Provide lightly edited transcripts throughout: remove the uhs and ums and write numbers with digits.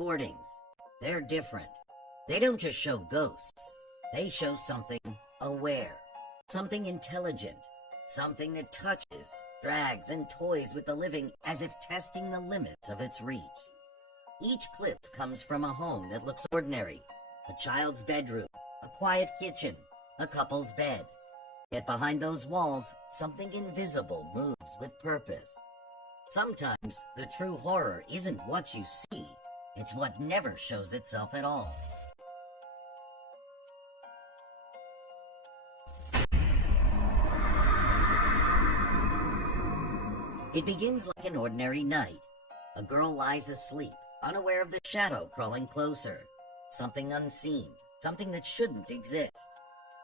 recordings. They're different. They don't just show ghosts. They show something aware, something intelligent, something that touches, drags, and toys with the living as if testing the limits of its reach. Each clip comes from a home that looks ordinary, a child's bedroom, a quiet kitchen, a couple's bed. Yet behind those walls, something invisible moves with purpose. Sometimes the true horror isn't what you see, it's what never shows itself at all. It begins like an ordinary night. A girl lies asleep, unaware of the shadow crawling closer. Something unseen, something that shouldn't exist.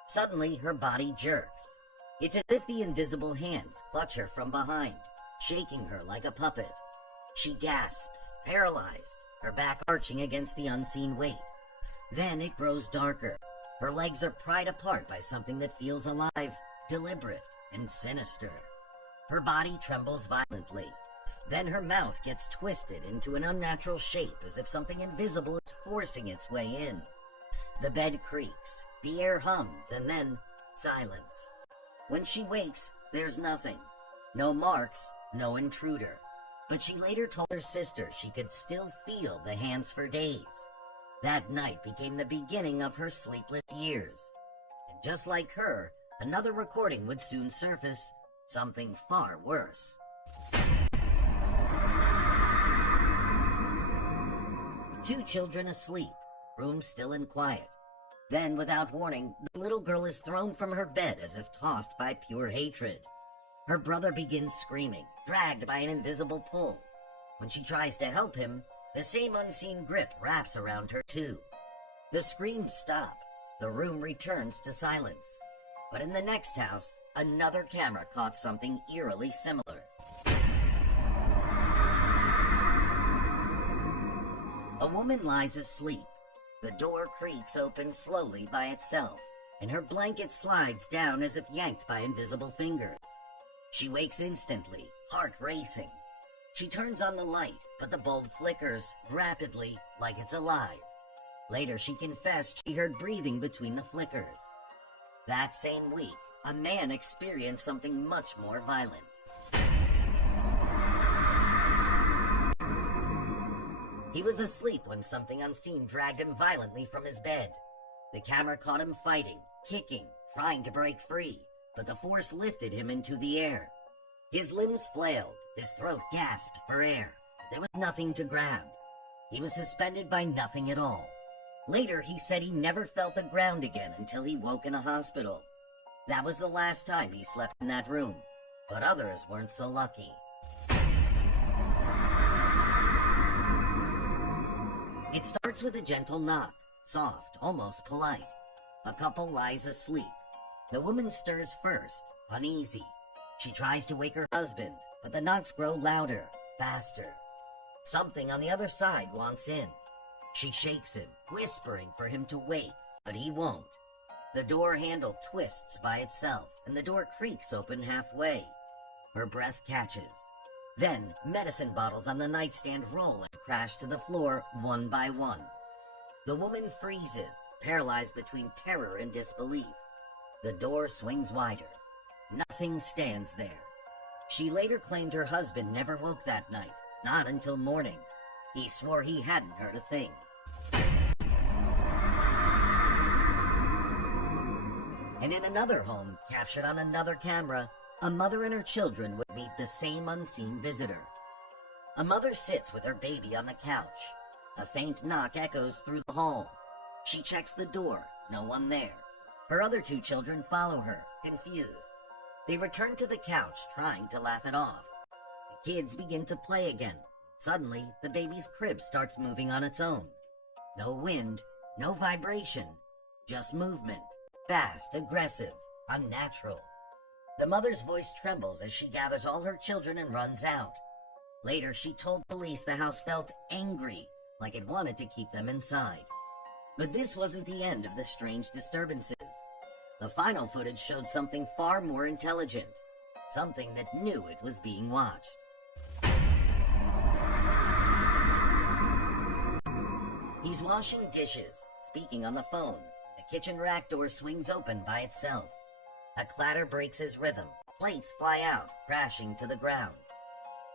Suddenly, her body jerks. It's as if the invisible hands clutch her from behind, shaking her like a puppet. She gasps, paralyzed, her back arching against the unseen weight. Then it grows darker. Her legs are pried apart by something that feels alive, deliberate, and sinister. Her body trembles violently. Then her mouth gets twisted into an unnatural shape as if something invisible is forcing its way in. The bed creaks, the air hums, and then silence. When she wakes, there's nothing. No marks, no intruder. But she later told her sister she could still feel the hands for days. That night became the beginning of her sleepless years. And just like her, another recording would soon surface, something far worse. Two children asleep, room still and quiet. Then, without warning, the little girl is thrown from her bed as if tossed by pure hatred. Her brother begins screaming, dragged by an invisible pull. When she tries to help him, the same unseen grip wraps around her too. The screams stop. The room returns to silence. But in the next house, another camera caught something eerily similar. A woman lies asleep. The door creaks open slowly by itself, and her blanket slides down as if yanked by invisible fingers. She wakes instantly, heart racing. She turns on the light, but the bulb flickers rapidly, like it's alive. Later, she confessed she heard breathing between the flickers. That same week, a man experienced something much more violent. He was asleep when something unseen dragged him violently from his bed. The camera caught him fighting, kicking, trying to break free, but the force lifted him into the air. His limbs flailed, his throat gasped for air, but there was nothing to grab. He was suspended by nothing at all. Later, he said he never felt the ground again until he woke in a hospital. That was the last time he slept in that room, but others weren't so lucky. It starts with a gentle knock, soft, almost polite. A couple lies asleep. The woman stirs first, uneasy. She tries to wake her husband, but the knocks grow louder, faster. Something on the other side wants in. She shakes him, whispering for him to wait, but he won't. The door handle twists by itself, and the door creaks open halfway. Her breath catches. Then, medicine bottles on the nightstand roll and crash to the floor one by one. The woman freezes, paralyzed between terror and disbelief. The door swings wider. Nothing stands there. She later claimed her husband never woke that night, not until morning. He swore he hadn't heard a thing. And in another home, captured on another camera, a mother and her children would meet the same unseen visitor. A mother sits with her baby on the couch. A faint knock echoes through the hall. She checks the door, no one there. Her other two children follow her, confused. They return to the couch, trying to laugh it off. The kids begin to play again. Suddenly, the baby's crib starts moving on its own. No wind, no vibration, just movement. Fast, aggressive, unnatural. The mother's voice trembles as she gathers all her children and runs out. Later, she told police the house felt angry, like it wanted to keep them inside. But this wasn't the end of the strange disturbances. The final footage showed something far more intelligent, something that knew it was being watched. He's washing dishes, speaking on the phone. The kitchen rack door swings open by itself. A clatter breaks his rhythm. Plates fly out, crashing to the ground.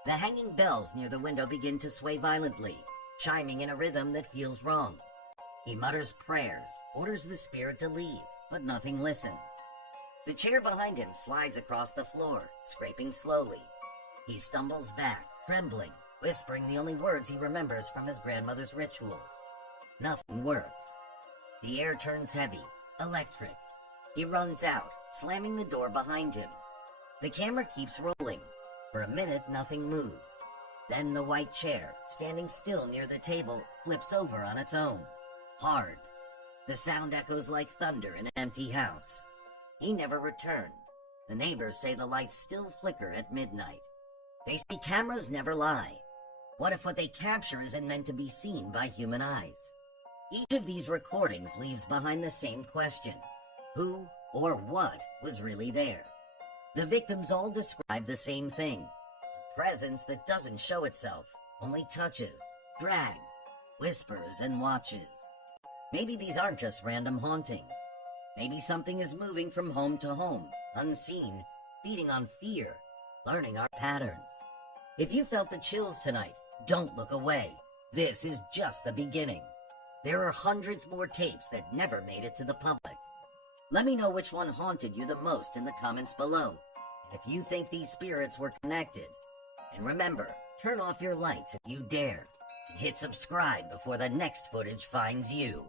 The hanging bells near the window begin to sway violently, chiming in a rhythm that feels wrong. He mutters prayers, orders the spirit to leave, but nothing listens. The chair behind him slides across the floor, scraping slowly. He stumbles back, trembling, whispering the only words he remembers from his grandmother's rituals. Nothing works. The air turns heavy, electric. He runs out, slamming the door behind him. The camera keeps rolling. For a minute, nothing moves. Then the white chair, standing still near the table, flips over on its own. Hard. The sound echoes like thunder in an empty house. He never returned. The neighbors say the lights still flicker at midnight. They say cameras never lie. What if what they capture isn't meant to be seen by human eyes? Each of these recordings leaves behind the same question. Who or what was really there? The victims all describe the same thing. A presence that doesn't show itself, only touches, drags, whispers, and watches. Maybe these aren't just random hauntings. Maybe something is moving from home to home, unseen, feeding on fear, learning our patterns. If you felt the chills tonight, don't look away. This is just the beginning. There are hundreds more tapes that never made it to the public. Let me know which one haunted you the most in the comments below, and if you think these spirits were connected. And remember, turn off your lights if you dare, and hit subscribe before the next footage finds you.